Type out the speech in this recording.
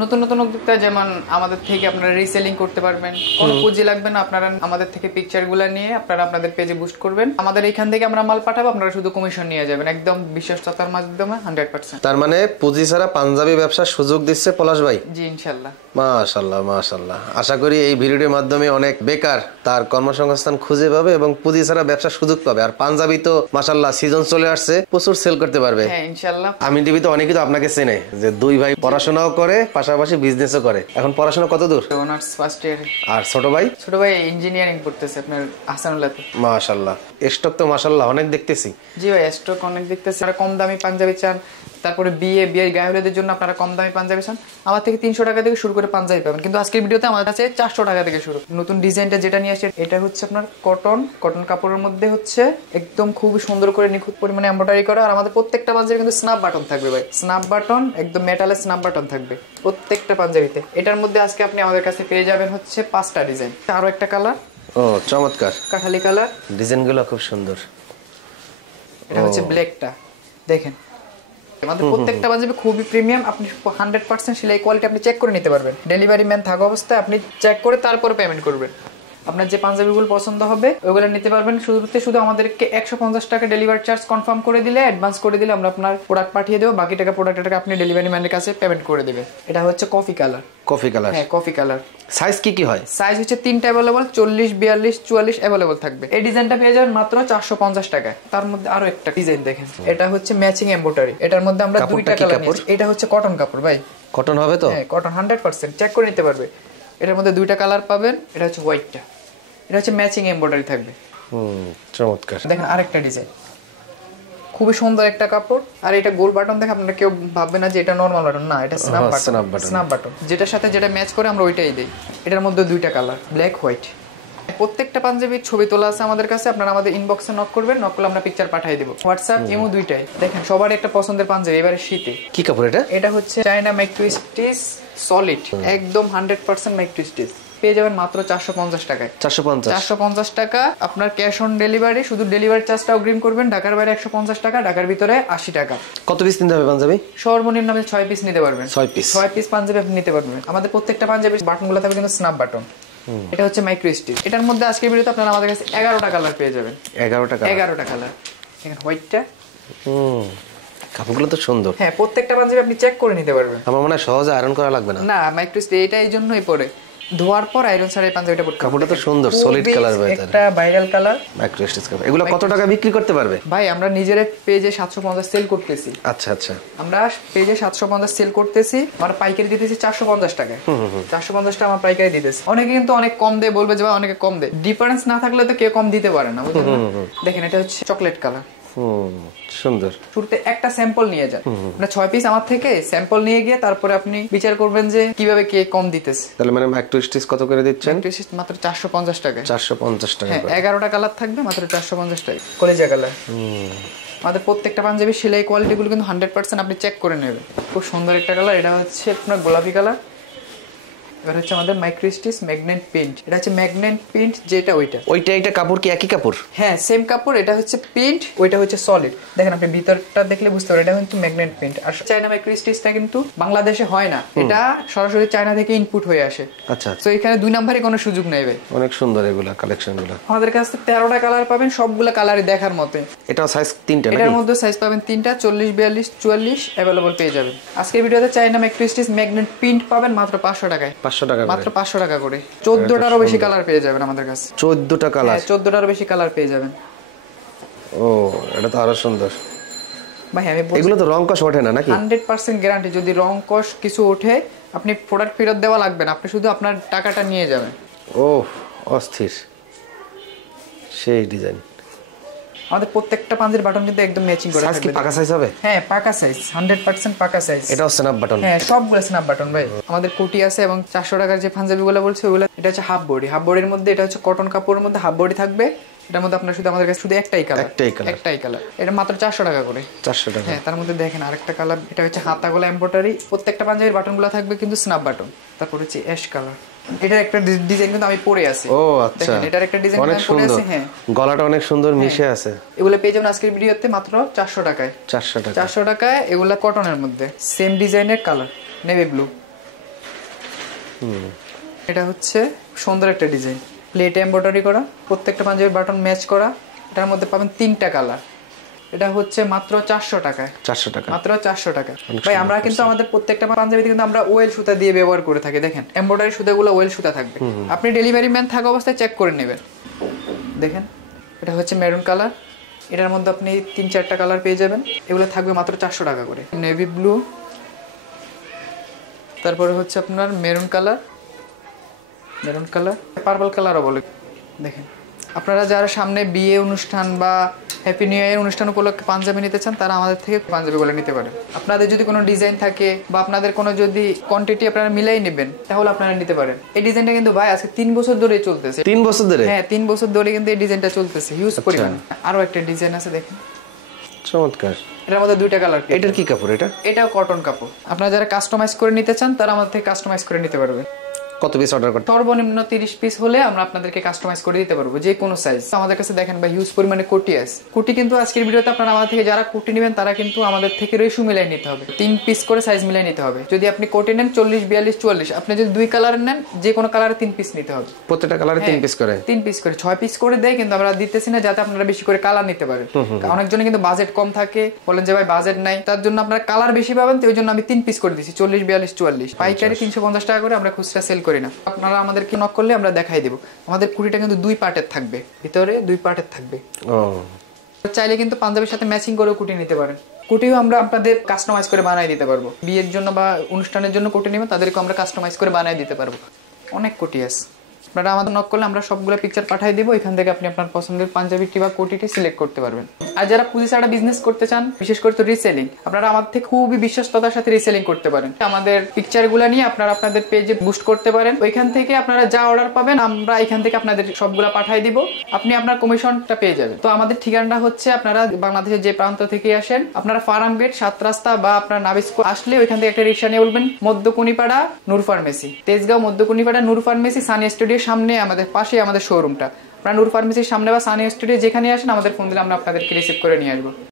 নতুন নতুন উদ্যোক্তা যেমন আমাদের থেকে আপনারা রিসেলিং করতে পারবেন, কোনো পুঁজি লাগবে না, আপনারা আমাদের থেকে পিকচারগুলো নিয়ে আপনারা আপনাদের পেজে বুস্ট করবেন, আমাদের এখান থেকে আমরা মাল পাঠাবো, আপনারা শুধু কমিশন নিয়ে যাবেন একদম বিশ্বস্ততার মাধ্যমে 100%। তার মানে পুঁজি ছাড়া পাঞ্জাবি ব্যবসার সুযোগ দিচ্ছে পলাশ ভাই। জি ইনশাআল্লাহ। মাশাআল্লাহ মাশাআল্লাহ, আশা করি এই ভিডিওর মাধ্যমে অনেক বেকার তার কর্মসংস্থান খুঁজে পাবে এবং পুঁজি ছাড়া ব্যবসার সুযোগ পাবে। আর পাঞ্জাবি তো মাশাআল্লাহ সিজন চলে আসছে, প্রচুর সেল করতে পারবে। হ্যাঁ ইনশাআল্লাহ। আমি টিভিতে অনেকেই তো আপনাকে চেনে যে দুই ভাই পড়াশোনাও করে পাশাপাশি বিজনেসও করে। এখন পড়াশোনা কত দূর? Honours first year. আর ছোট ভাই? ছোট ভাই ইঞ্জিনিয়ারিং করতেছে আপনার আহসানুল্লাহতে। মাশাআল্লাহ, স্টক তো মাশাআল্লাহ অনেক দেখতেছি। জি ভাই স্টক অনেক দেখতেছি। আর কম দামি পাঞ্জাবি চান, তারপরে বিয়ের গায়ে জন্য আপনারা কম দামি পাঞ্জাবি চান, আমার থেকে 300 টাকা থেকে শুরু করে পাঞ্জাবি পাবেন। কিন্তু আজকের ভিডিওতে আমার কাছে 400 টাকা থেকে শুরু। নতুন ডিজাইনটা যেটা নিয়ে আসছে এটা হচ্ছে আপনার কটন কাপড়ের মধ্যে হচ্ছে একদম খুব সুন্দর করে নিখুঁত পরিমাণে এমব্রয়ডারি করা। আর আমাদের প্রত্যেকটা পাঞ্জাবি কিন্তু স্ন্যাপ বাটন থাকবে ভাই, স্ন্যাপ বাটন একদম মেটালের স্ন্যাপ বাটন থাকবে প্রত্যেকটা পাঞ্জাবিতে। এটার মধ্যে আজকে আপনি আমাদের কাছে পেয়ে যাবেন হচ্ছে 5টা ডিজাইন। আরো একটা কালার, ও চমৎকার কাঠালি কালার, ডিজাইনগুলো খুব সুন্দর। এটা হচ্ছে ব্ল্যাকটা, দেখেন আমাদের প্রত্যেকটা পাঞ্জাবি খুবই প্রিমিয়াম। আপনি 100% সেলাই কোয়ালিটি আপনি চেক করে নিতে পারবেন। ডেলিভারি ম্যান থাকা অবস্থায় আপনি চেক করে তারপরে পেমেন্ট করবেন। আপনার যে পাঞ্জাবিগুলো পছন্দ হবে ওগুলো নিতে পারবেন। শুধু আমাদেরকে 150 টাকা ডেলিভারি চার্জ কনফার্ম করে দিলে, অ্যাডভান্স করে দিলে আমরা আপনার প্রোডাক্ট পাঠিয়ে দেবো। বাকি টাকা প্রোডাক্টটাকে আপনি ডেলিভারি ম্যানের কাছে পেমেন্ট করে দেবেন। এটা হচ্ছে কফি কালার। Coffee colour? হ্যাঁ কফি কালার। সাইজ কি হয়? সাইজ হচ্ছে 3টা अवेलेबल, 40, 42, 44 अवेलेबल থাকবে। এই ডিজাইনটা পেয়ে যাবেন মাত্র 450 টাকায়। তার মধ্যে আরো একটা ডিজাইন দেখেন, এটা হচ্ছে ম্যাচিং এমব্রয়ডারি। এটার মধ্যে আমরা দুইটা কালার নিয়েছি। এটা হচ্ছে কটন কাপড় ভাই। কটন হবে তো? হ্যাঁ কটন 100%, চেক করে নিতে পারবে। এটার মধ্যে দুইটা কালার পাবেন। এটা হচ্ছে হোয়াইটটা, এটা হচ্ছে ম্যাচিং এমব্রয়ডারি থাকবে। চমৎকার। দেখেন আরেকটা ডিজাইন, খুবই সুন্দর একটা কাপড়। আর এটা গোল বাটন দেখে আপনারা কেউ ভাববে না যে এটা নরমাল বাটন, না এটা স্ন্যাপ বাটন। যেটার সাথে যেটা ম্যাচ করে আমরা ওইটাই দেই। এটার মধ্যে দুইটা কালার, ব্ল্যাক হোয়াইট। প্রত্যেকটা পাঞ্জাবির ছবি তোলা আছে আমাদের কাছে। আপনারা আমাদের ইনবক্সে নক করবেন, নক করলে আমরা পিকচার পাঠিয়ে দেব। হোয়াটসঅ্যাপ ইমো দুইটাই। দেখেন সবার একটা পছন্দের পাঞ্জাবি এবারে শীতে। কি কাপড় এটা? এটা হচ্ছে চায়না মাইক্রো স্টিচ সলিড, একদম 100% মাইক্রো স্টিচ। পেয়ে যাবেন মাত্র 450 টাকায়। 450 টাকা আপনার ক্যাশ অন ডেলিভারি। শুধু ডেলিভারি চার্জটা অগ্রিম করবেন। ঢাকার বাইরে 150 টাকা, ঢাকার ভিতরে 80 টাকা। কত পিস নিতে হবে পাঞ্জাবি? সর্বনিম্ন আপনি 6 পিস নিতে পারবেন। 6 পিস পাঞ্জাবি আপনি নিতে পারবেন। আমাদের প্রত্যেকটা পাঞ্জাবির বাটনগুলো থাকবে কিন্তু স্ন্যাপ বাটন। এটা হচ্ছে মাইক্রো স্টিচ। এটার মধ্যে আজকের ভিডিওতে আপনারা আমাদের কাছে 11টা কালার পেয়ে যাবেন। 11টা কালার। দেখেন হোয়াইটটা, কাপড়গুলো তো সুন্দর। হ্যাঁ প্রত্যেকটা পাঞ্জাবি আপনি চেক করে নিতে পারবেন। আমার মনে হয় সহজে আয়রন করা লাগবে না। না মাইক্রো স্টিচ এটা এই জন্যই পরে ধোয়ার পর আয়রন ছাড়া এই পাঞ্জাবিটা পরতে। কাপড়টা তো সুন্দর, সলিড কালার ভাই। একটা ভাইরাল কালার মাইক্রো স্টিচ কাপড়। এগুলো কত টাকা বিক্রি করতে পারবে ভাই? আমরা নিজের পেজে 750 সেল করতেছি। আচ্ছা আচ্ছা। আমরা পেজে 750 সেল করতেছি। আমরা পাইকারি দিতেছি 450 টাকায়। 450 টাকা আমরা পাইকারি দিতেছি। অনেকে কিন্তু অনেক কম দেয়, বলবে যে অনেকে কম দেয়। ডিফারেন্স না থাকলে তো কেউ কম দিতে পারে না, বুঝলেন? দেখেন এটা হচ্ছে চকলেট কালার, সুন্দর। শুরুতে একটা স্যাম্পল নিয়ে যান। মানে 6 পিস আমার থেকে স্যাম্পল নিয়ে গিয়ে তারপরে আপনি বিচার করবেন যে কিভাবে কে কম দিতেছে। তাহলে মানে মাইক্রো স্টিচ কত করে দিচ্ছেন? মাইক্রো স্টিচ মাত্র 450 টাকা। 450 টাকা। হ্যাঁ 11টা কালার থাকবে মাত্র 450 টাকা। কলিজা কালার। আমাদের প্রত্যেকটা পাঞ্জাবি সেলাই কোয়ালিটি গুলো কিন্তু 100% আপনি চেক করে নেবেন। খুব সুন্দর একটা কালার। এটা হচ্ছে আপনার গোলাপি কালার। এবার হচ্ছে আমাদের মাইক্রো স্টিচ ম্যাগনেট প্রিন্ট। এটা হচ্ছে ম্যাগনেট প্রিন্ট, যেটা ওইটা এটা কাপড় কি একই কাপড়? হ্যাঁ সেম কাপড়। এটা হচ্ছে প্রিন্ট, ওইটা হচ্ছে সলিড। দেখেন আপনি ভিতরটা দেখলে বুঝতে পারবেন এটা হচ্ছে ম্যাগনেট প্রিন্ট। আর চায়না মাইক্রো স্টিচটা কিন্তু বাংলাদেশে হয় না, এটা সরাসরি চায়না থেকে ইনপুট হয়ে আসে। আচ্ছা। তো এখানে 2 নম্বরে কোনো সুযোগ নাই ভাই। অনেক সুন্দর এগুলা কালেকশনগুলো। আমাদের কাছে 13টা কালার পাবেন, সবগুলা কালারই দেখার মতো। এটা সাইজ 3টা নাকি? এটার মধ্যে সাইজ পাবেন 3টা, 40, 42, 44 अवेलेबल পেয়ে যাবেন। আজকের ভিডিওতে China micro stitch magnet print পাবেন মাত্র 500 টাকায়। 500 টাকা মাত্র 500 টাকা করে। 14টারও বেশি কালার পেয়ে যাবেন আমাদের কাছে। 14টা কালার? হ্যাঁ 14টারও বেশি কালার পেয়ে যাবেন। ও এটা তো আরো সুন্দর ভাই। আমি এগুলো তো রং কষ ওঠে না নাকি? 100% গ্যারান্টি। যদি রং কষ কিছু ওঠে আপনি প্রোডাক্ট ফেরত দেওয়া লাগবে না, আপনি শুধু আপনার টাকাটা নিয়ে যাবেন। ও অস্থির, সেই ডিজাইন। আমাদের প্রত্যেকটা পাঞ্জাবির বাটন কিন্তু একদম ম্যাচিং করা থাকবে। সাইজ কি পাকা সাইজ হবে? হ্যাঁ পাকা সাইজ, 100% পাকা সাইজ। এটাও স্ন্যাপ বাটন? হ্যাঁ সবগুলো স্ন্যাপ বাটন ভাই। আমাদের কোটি আছে এবং 400 টাকার যে পাঞ্জাবিগুলো বলছে ওগুলো, এটা হচ্ছে হাফ বডি। হাফ বডির মধ্যে এটা হচ্ছে কটন কাপড়ের মধ্যে হাফ বডি থাকবে। এটার মধ্যে আপনার শুধু আমাদের কাছে শুধু একটাই কালার। এটা মাত্র 400 টাকা করে। 400 টাকা। হ্যাঁ তার মধ্যে দেখেন আরেকটা কালার, এটা হচ্ছে হাতাগোলা এমব্রয়ডারি। প্রত্যেকটা পাঞ্জাবির বাটনগুলো থাকবে কিন্তু স্ন্যাপ বাটন। তারপর হচ্ছে অ্যাশ কালার। এটার একটা ডিজাইন কিন্তু আমি পরে আছি। ও আচ্ছা। দেখেন এটার একটা ডিজাইন আমি পরে আছি। হ্যাঁ গলাটা অনেক সুন্দর মিশে আছে। এগুলো পেয়ে যাবেন আজকের ভিডিওতে মাত্র 400 টাকায়। 400 টাকা। 400 টাকায় এগুলা কটনের মধ্যে সেম ডিজাইনের কালার, নেভি ব্লু। এটা হচ্ছে সুন্দর একটা ডিজাইন, প্লেট এমব্রয়ডারি করা, প্রত্যেকটা পাঞ্জাবির বাটন ম্যাচ করা। এটার মধ্যে পাবেন 3টা কালার। এটা হচ্ছে মাত্র 400 টাকায়। 400 টাকা মাত্র 400 টাকা। ভাই আমরা কিন্তু আমাদের প্রত্যেকটা পাঞ্জাবিতে কিন্তু আমরা ওয়েল সুতা দিয়ে ব্যবহার করে থাকি। দেখেন এমব্রয়ডারি সুতাগুলো ওয়েল সুতা থাকবে। আপনি ডেলিভারি ম্যান থাকা অবস্থায় চেক করে নেবেন। দেখেন এটা হচ্ছে মেরুন কালার, এটার মধ্যে আপনি 3-4টা কালার পেয়ে যাবেন। এগুলো থাকবে মাত্র 400 টাকা করে। নেভি ব্লু, তারপরে হচ্ছে আপনার মেরুন কালার, পার্পল কালারও বলে। দেখেন আপনারা যারা সামনে বিয়ে অনুষ্ঠান বা হ্যাপি নিউ ইয়ার অনুষ্ঠান উপলক্ষে পাঞ্জাবি নিতে চান তারা আমাদের থেকে পাঞ্জাবিগুলো নিতে পারেন। আপনাদের যদি কোনো ডিজাইন থাকে বা আপনাদের কোনো যদি কোয়ান্টিটি আপনারা মিলাই নেবেন তাহলে আপনারা নিতে পারেন। এই ডিজাইনটা কিন্তু ভাই আজকে 3 বছর ধরে চলতেছে। 3 বছর ধরে? হ্যাঁ 3 বছর ধরে কিন্তু এই ডিজাইনটা চলতেছে হিউজ পরিমাণে। আরো একটা ডিজাইন আছে দেখেন, চমৎকার। এটার মধ্যে 2টা কালার। এটার কি কাপড়? এটাও কটন কাপড়। আপনারা যারা কাস্টমাইজ করে নিতে চান তারা আমাদের থেকে কাস্টমাইজ করে নিতে পারবে। কত পিস অর্ডার করতে? সর্বনিম্ন 30 পিস হলে আমরা আপনাদেরকে কাস্টমাইজ করে দিতে পারবো, যে কোনো সাইজ। আমাদের কাছে দেখেন ভাই হিউজ পরিমাণে কোটি আছে। কোটি কিন্তু আজকের ভিডিওতে আপনারা আমাদের থেকে যারা কোটি নেবেন তারা কিন্তু আমাদের থেকে রেশু মিলাই নিতে হবে, 3 পিস করে সাইজ মিলাই নিতে হবে। যদি আপনি কোটি নেন 40, 42, 44, আপনি যদি 2 কালারের নেন যে কোনো কালারে 3 পিস নিতে হবে। প্রত্যেকটা কালারে 3 পিস করে? 3 পিস করে 6 পিস করে দেয়, কিন্তু আমরা দিতেছি না যাতে আপনারা বেশি করে কালার নিতে পারেন। অনেকজনে কিন্তু বাজেট কম থাকে, বলেন যে ভাই বাজেট নাই, তার জন্য আপনারা কালার বেশি পাবেন, তো ওই জন্য আমি 3 পিস করে দিছি 40, 42, 44। পাইকারি 350 টাকা করে আমরা খুচরা সেল করি না। আপনারা আমাদেরকে নক করলে আমরা দেখাই দেব। আমাদের কুড়িটা কিন্তু 2 পার্টের থাকবে, ভিতরে 2 পার্টের থাকবে। চাইলে কিন্তু পাঞ্জাবির সাথে ম্যাচিং করেও কুটি নিতে পারেন। কুটিও আমরা আপনাদের কাস্টমাইজ করে বানিয়ে দিতে পারবো। বিয়ের জন্য বা অনুষ্ঠানের জন্য কুটি নেবেন তাদেরকে আমরা কাস্টমাইজ করে বানিয়ে দিতে পারবো। অনেক কুটি আছে, আপনারা আমাদের নক করলে আমরা সবগুলো পিকচার পাঠিয়ে দেবো। এখান থেকে আপনি আপনার পছন্দের পাঞ্জাবিটি বা কোটিটি সিলেক্ট করতে পারবেন। আর যারা পুঁজি ছাড়া বিজনেস করতে চান, বিশেষ করে তো রিসেলিং, আপনারা আমাদের থেকে খুবই বিশ্বস্ততার সাথে রিসেলিং করতে পারেন। আমাদের পিকচারগুলো নিয়ে আপনারা আপনাদের পেজে বুস্ট করতে পারেন। ওইখান থেকে আপনারা যা অর্ডার পাবেন আমরা এখান থেকে আপনাদের সবগুলা পাঠিয়ে দিব, আপনি আপনার কমিশনটা পেয়ে যাবেন। তো আমাদের ঠিকানাটা হচ্ছে, আপনারা বাংলাদেশের যে প্রান্ত থেকে আসেন, আপনারা ফার্ম গেট 7 রাস্তা বা আপনার নাবিস্কো আসলে ওইখান থেকে একটা রিক্সা নিয়ে উঠবেন মধ্যকুনিপাড়া নূর ফার্মেসি, তেজগাঁও মধ্যকুনিপাড়া নূর ফার্মেসি, সানি স্টুডিওর সামনে আমাদের পাশে আমাদের শোরুমটা। আপনারা নূর ফার্মেসির সামনে বা সানি স্টুডিও যেখানে আসেন আমাদের ফোন দিলে আমরা আপনাদেরকে রিসিভ করে নিয়ে আসবো।